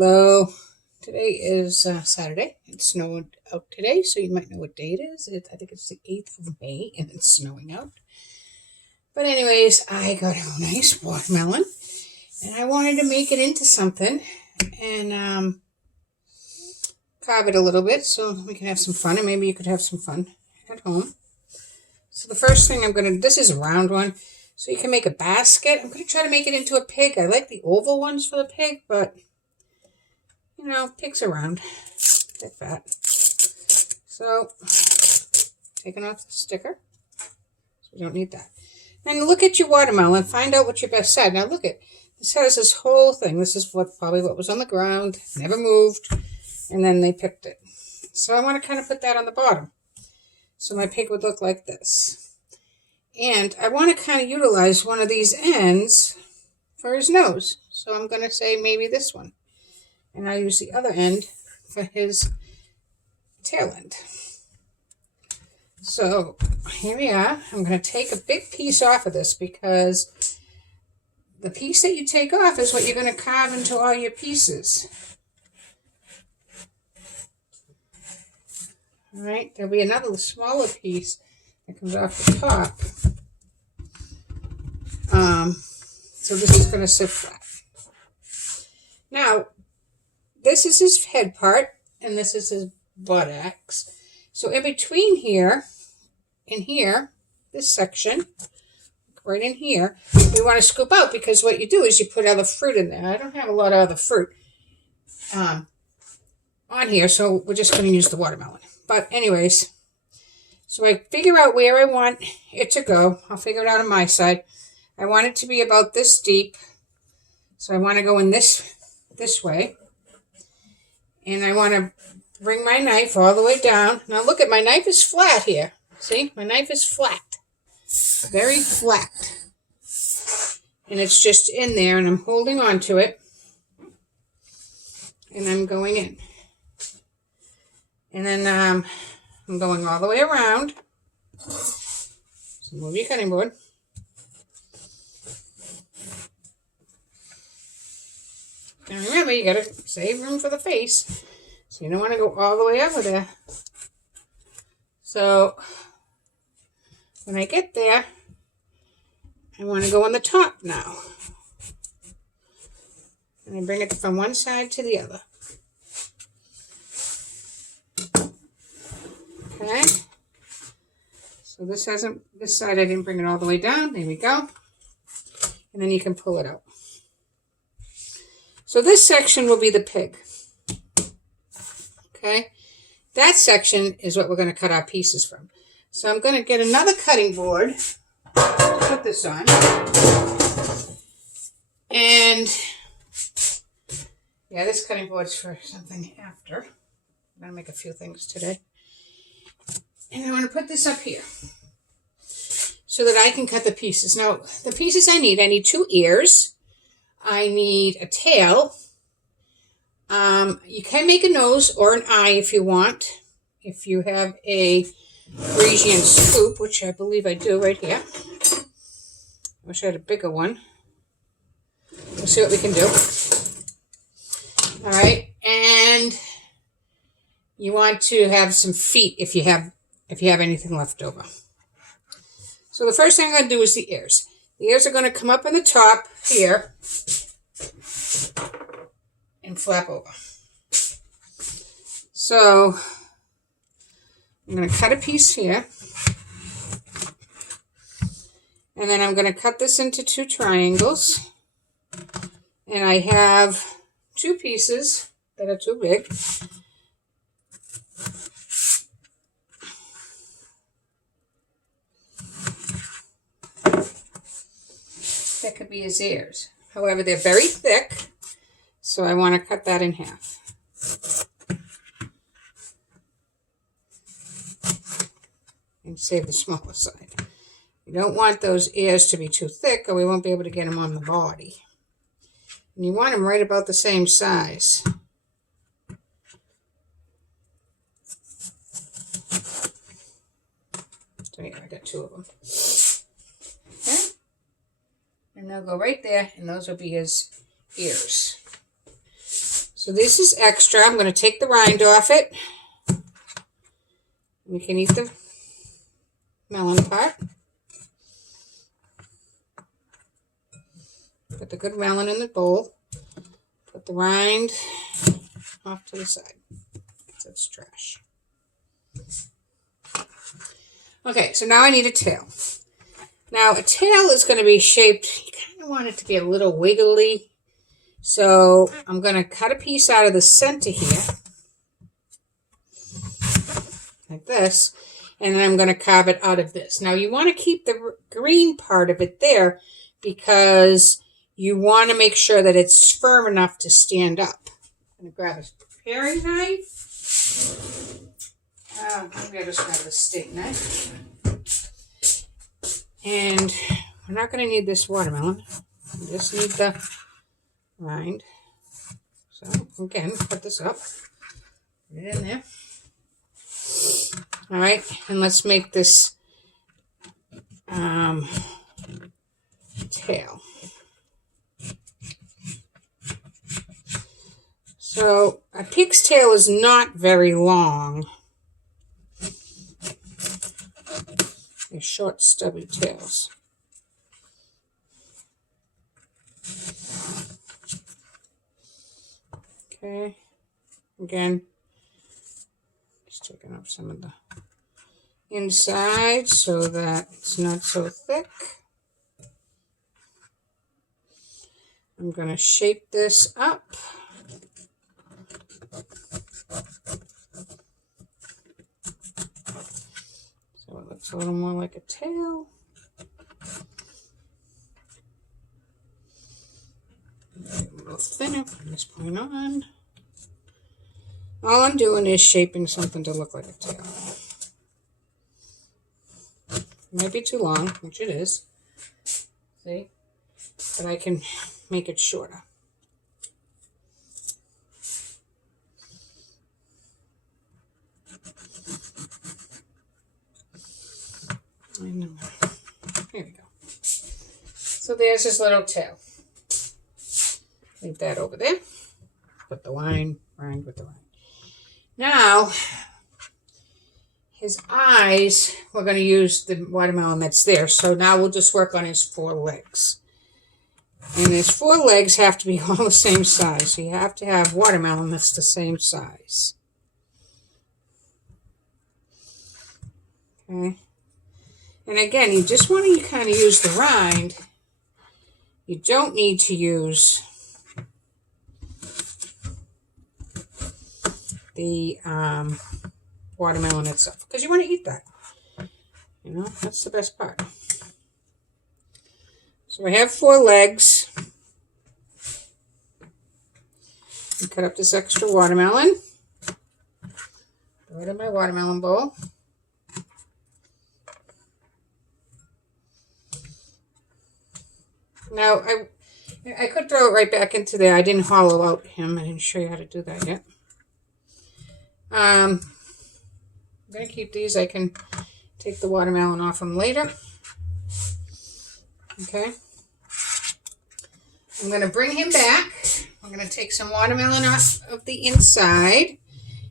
Hello. Today is Saturday. It snowed out today, so you might know what day it is. I think it's the 8th of May, and it's snowing out. But anyways, I got a nice watermelon, and I wanted to make it into something and carve it a little bit so we can have some fun, and maybe you could have some fun at home. So the first thing this is a round one, so you can make a basket. I'm going to try to make it into a pig. I like the oval ones for the pig, but pigs are round. They're fat. So, taking off the sticker. So we don't need that. And look at your watermelon. Find out what your best side. Now look at this has this whole thing. This is probably what was on the ground. Never moved. And then they picked it. So I want to kind of put that on the bottom. So my pig would look like this. And I want to kind of utilize one of these ends for his nose. So I'm going to say maybe this one. And I'll use the other end for his tail end. So here we are. I'm going to take a big piece off of this because the piece that you take off is what you're going to carve into all your pieces. All right, there'll be another smaller piece that comes off the top. So this is going to sit flat. Now, this is his head part, and this is his buttocks. So in between here and here, this section, right in here, we want to scoop out because what you do is you put other fruit in there. I don't have a lot of other fruit on here, so we're just going to use the watermelon. But anyways, so I figure out where I want it to go. I'll figure it out on my side. I want it to be about this deep. So I want to go in this way. And I want to bring my knife all the way down. Now look at my knife is flat here. See, my knife is flat. Very flat. And it's just in there and I'm holding on to it. And I'm going in. And then I'm going all the way around. So move your cutting board. And remember, you got to save room for the face. So you don't want to go all the way over there. So when I get there, I want to go on the top now. And I bring it from one side to the other. Okay. So this side I didn't bring it all the way down. There we go. And then you can pull it out. So this section will be the pig. Okay. That section is what we're going to cut our pieces from. So I'm going to get another cutting board, put this on, and yeah, this cutting board's for something after. I'm going to make a few things today. And I want to put this up here so that I can cut the pieces. Now, the pieces I need 2 ears. I need a tail. You can make a nose or an eye if you want. If you have a Parisian scoop, which I believe I do right here. I wish I had a bigger one. We'll see what we can do. All right, and you want to have some feet if you have anything left over. So the first thing I'm going to do is the ears. The ears are going to come up in the top here and flap over. So I'm going to cut a piece here. And then I'm going to cut this into 2 triangles. And I have 2 pieces that are too big. That could be his ears. However, they're very thick, so I want to cut that in half. And save the smaller side. You don't want those ears to be too thick or we won't be able to get them on the body. And you want them right about the same size. So yeah, I got 2 of them. Okay? And they'll go right there, and those will be his ears. So So this is extra. I'm going to take the rind off it. We can eat the melon part. Put the good melon in the bowl. Put the rind off to the side. That's trash. Okay, so now I need a tail. Now a tail is going to be shaped, you kind of want it to be a little wiggly. So I'm going to cut a piece out of the center here, like this, and then I'm going to carve it out of this. Now you want to keep the green part of it there because you want to make sure that it's firm enough to stand up. I'm going to grab a paring knife. Maybe I'll just grab a steak knife. And we're not going to need this watermelon. We just need the rind. So, again, cut this up. Put it in there. All right, and let's make this tail. So, a pig's tail is not very long. They're short, stubby tails. Okay, again, just taking off some of the inside so that it's not so thick. I'm going to shape this up. So it looks a little more like a tail. A little thinner from this point on. All I'm doing is shaping something to look like a tail. It might be too long, which it is. See? But I can make it shorter. Here we go. So there's his little tail. Leave that over there. Put the rind with the rind. Now, his eyes, we're going to use the watermelon that's there. So now we'll just work on his four legs. And his four legs have to be all the same size. So you have to have watermelon that's the same size. Okay. And again, you just want to kind of use the rind. You don't need to use the watermelon itself because you want to eat that. You know, that's the best part. So I have four legs. And cut up this extra watermelon. Throw it in my watermelon bowl. Now, I could throw it right back into there. I didn't hollow out him. I didn't show you how to do that yet. I'm going to keep these. I can take the watermelon off him later. Okay. I'm going to bring him back. I'm going to take some watermelon off of the inside.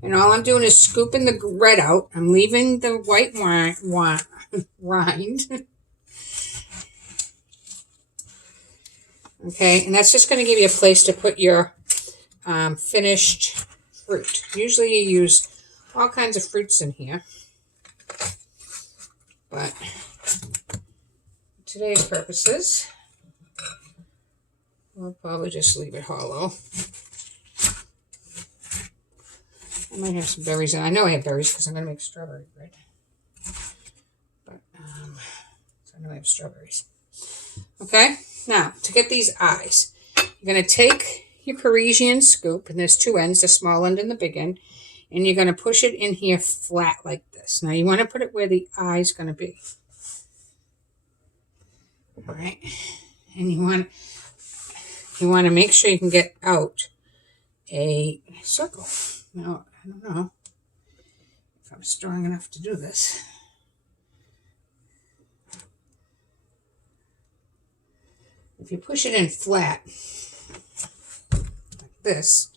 And all I'm doing is scooping the red out. I'm leaving the white rind. Okay, and that's just going to give you a place to put your finished fruit. Usually you use all kinds of fruits in here. But for today's purposes, we'll probably just leave it hollow. I might have some berries in. I know I have berries because I'm going to make strawberry bread. But, so I know I have strawberries. Okay, now to get these eyes, you're going to take your Parisian scoop, and there's two ends, the small end and the big end, and you're going to push it in here flat like this. Now you want to put it where the eye's going to be. All right, and you want to make sure you can get out a circle. Now, I don't know if I'm strong enough to do this. If you push it in flat, like this,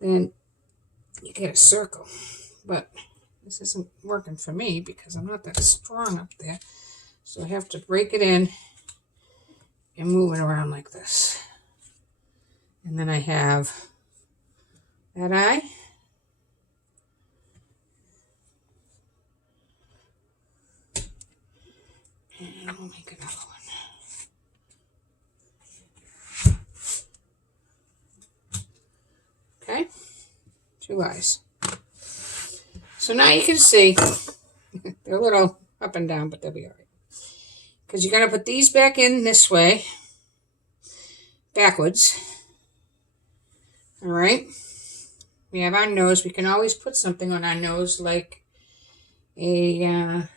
then you get a circle. But this isn't working for me because I'm not that strong up there. So I have to break it in and move it around like this. And then I have that eye. And we'll make another one. Okay, 2 eyes. So now you can see they're a little up and down, but they'll be all right. Because you're going to put these back in this way, backwards. All right. We have our nose. We can always put something on our nose like a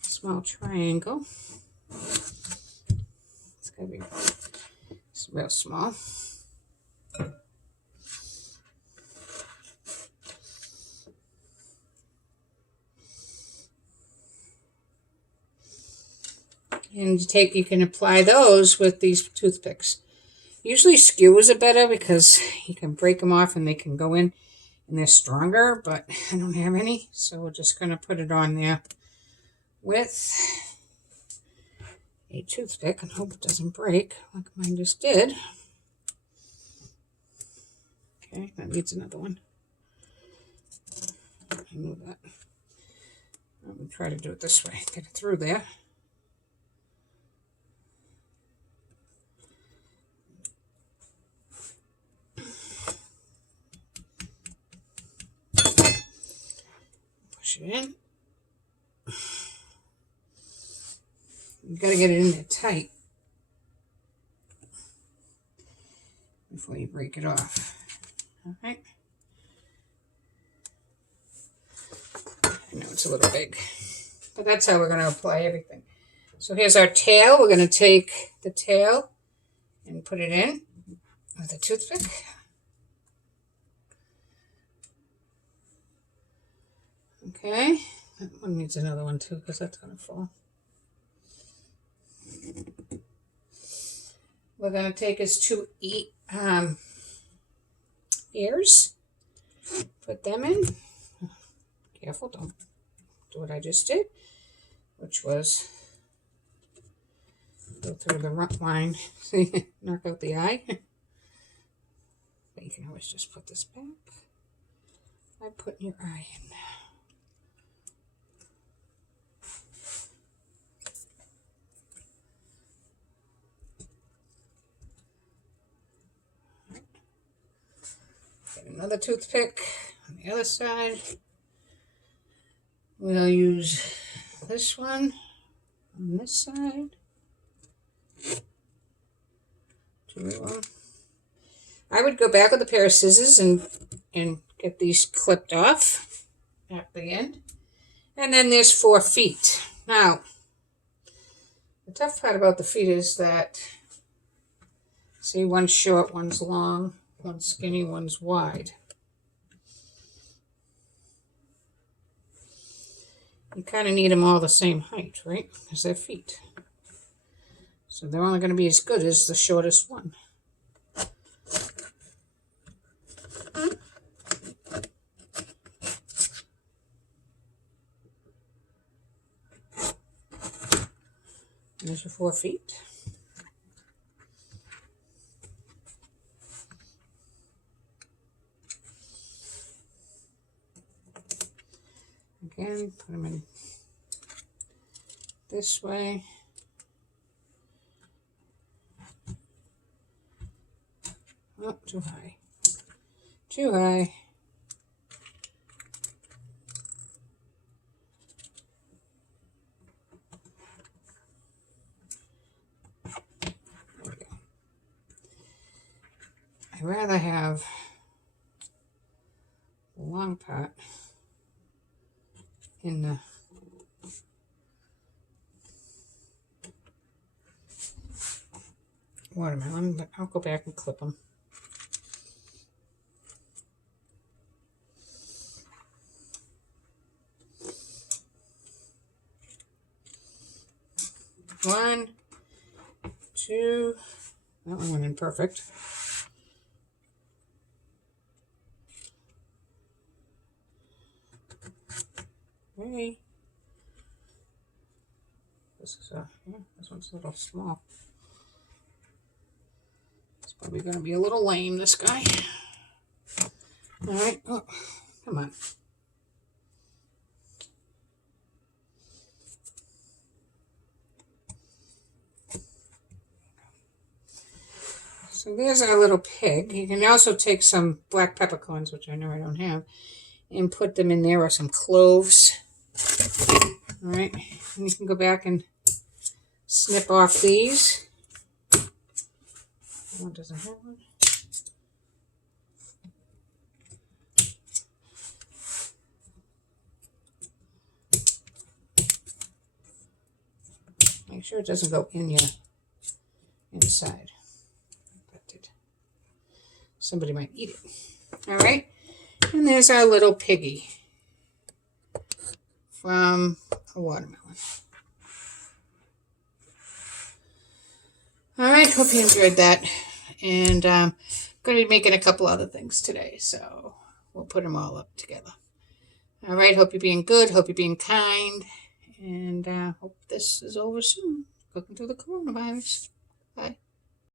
small triangle. It's going to be real small. And you can apply those with these toothpicks. Usually skewers are better because you can break them off and they can go in and they're stronger, but I don't have any, so we're just going to put it on there with a toothpick and hope it doesn't break like mine just did. Okay, that needs another one. I knew that. I'm going to try to do it this way. Get it through there. Push it in. You got to get it in there tight before you break it off. All right. I know it's a little big, but that's how we're going to apply everything. So here's our tail. We're going to take the tail and put it in with a toothpick. Okay, that one needs another one too because that's going to fall. We're going to take his 2 ears, put them in. Careful, don't do what I just did, which was go through the rump line, see, knock out the eye. But you can always just put this back by putting your eye in. Get another toothpick on the other side. We'll use this one on this side. I would go back with a pair of scissors and get these clipped off at the end. And then there's 4 feet. Now, the tough part about the feet is that, see, one's short, one's long, one's skinny, one's wide. You kind of need them all the same height, right? Because they're feet. So they're only going to be as good as the shortest one. There's your 4 feet. Again, put them in this way. Oh, too high. Too high. There we go. I'd rather have the long part in the watermelon, but I'll go back and clip them. One, two, That one went in perfect. Hey. This one's a little small. It's probably going to be a little lame, this guy. All right. Oh, come on. So there's our little pig. You can also take some black peppercorns, which I know I don't have, and put them in there, or some cloves. All right. And you can go back and snip off these. One doesn't have one. Make sure it doesn't go in your inside. Somebody might eat it. All right. And there's our little piggy from a watermelon. All right. Hope you enjoyed that. And I'm going to be making a couple other things today. So we'll put them all up together. All right. Hope you're being good. Hope you're being kind. And hope this is over soon. Cooking through the coronavirus. Bye.